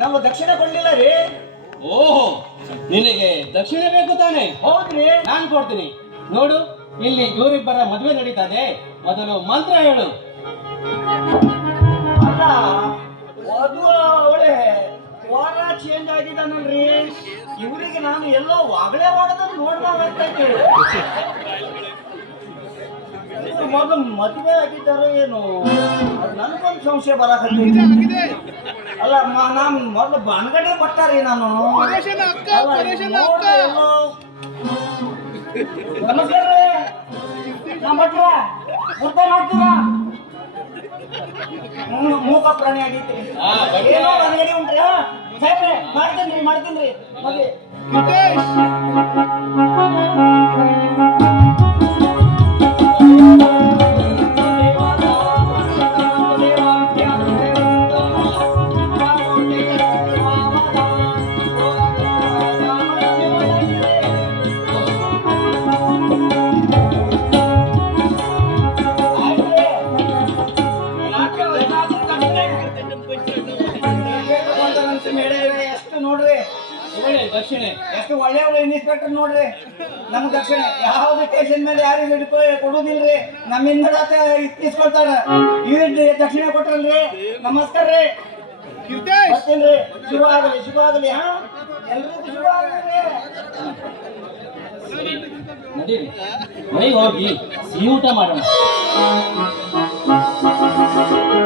ನಾವು ದಕ್ಷಿಣ ಕೊಡ್ಲಿಲ್ಲ ರೀ. ಓಹೋ ನಿನಗೆ ದಕ್ಷಿಣ ಬೇಕು ತಾನೆ? ಹೌದ್ರಿ ನಾನು ಕೊಡ್ತೀನಿ. ನೋಡು ಇಲ್ಲಿ ಇವರಿಬ್ಬರ ಮದುವೆ ನಡೀತದೆ ಮೊದಲು ಮಂತ್ರ ಹೇಳು. ಅಲ್ಲ ಅದು ಅವಳೆ ವಾರ ಚೇಂಜ್ ಇವರಿಗೆ ನಾನು ಎಲ್ಲೋ ವಾಗಲೇ ಮಾಡೋದನ್ನು ನೋಡ್ತಾ ನೋಡ್ದಂಗೈತಿ ಮೊದಲು ಮದುವೆ ಆಗಿದ್ದಾರೋ ಏನು ಅದು ನನಗೊಂದು ಸಂಶಯ ಬರಕತ್ತೈತಿ. ಅಲ್ಲ ಮ- ನಾನು ಮೊದಲು ಬಾನಗಡೆ ಬರ್ತಾರಿ ನಾನು. ನಮಸ್ಕಾರ. ರೀ. ನಮ್ಮ ಹತ್ರ ಊಟ ಮಾಡ್ತೀರಾ? ಮೂ- ಮೂಕ ಪ್ರಾಣಿ ಆಗೈತಿ. ಏನೋ ಅಂಗಡಿ ಉಂಟ್ರಿ? ಸಾಹೇಬ್ರೆ ಮಾಡ್ತೀನಿ ಮಾಡ್ತೀನಿ ಮದ್ವೆ. ನೋಡ್ರಿ. ದಕ್ಷಿಣೆ. ಎಷ್ಟು ಒಳ್ಳೆ ಒಳ್ಳೆ ಇನ್ಸ್ಪೆಕ್ಟರ್ ನೋಡ್ರಿ. ನಮ್ ದಕ್ಷಿಣ. ಯಾವ್ದು ಸ್ಟೇಷನ್ ಮೇಲೆ ಯಾರಿಗೂ ಹಿಡ್ಕೊ ಕೊಡುದಿಲ್ರಿ. ನಮ್ಮಿಂದ ಇಸ್ಕೊಳ್ತಾರ ಇವ್ರಿ ದಕ್ಷಿಣ ಕೊಟ್ರಲ್ರಿ. ನಮಸ್ಕಾರ ರೀ. ಬರ್ತೀನ್ರಿ. ಶುಭ ಆಗಲಿ ಶುಭ ಆಗಲಿ ಹಾ? ಎಲ್ರಿಗೂ ಶುಭ ಆಗಲಿ. ನಡೀರಿ. ಮನೆಗೆ ಹೋಗಿ ಸಿಹಿ ಊಟ ಮಾಡೋಣ.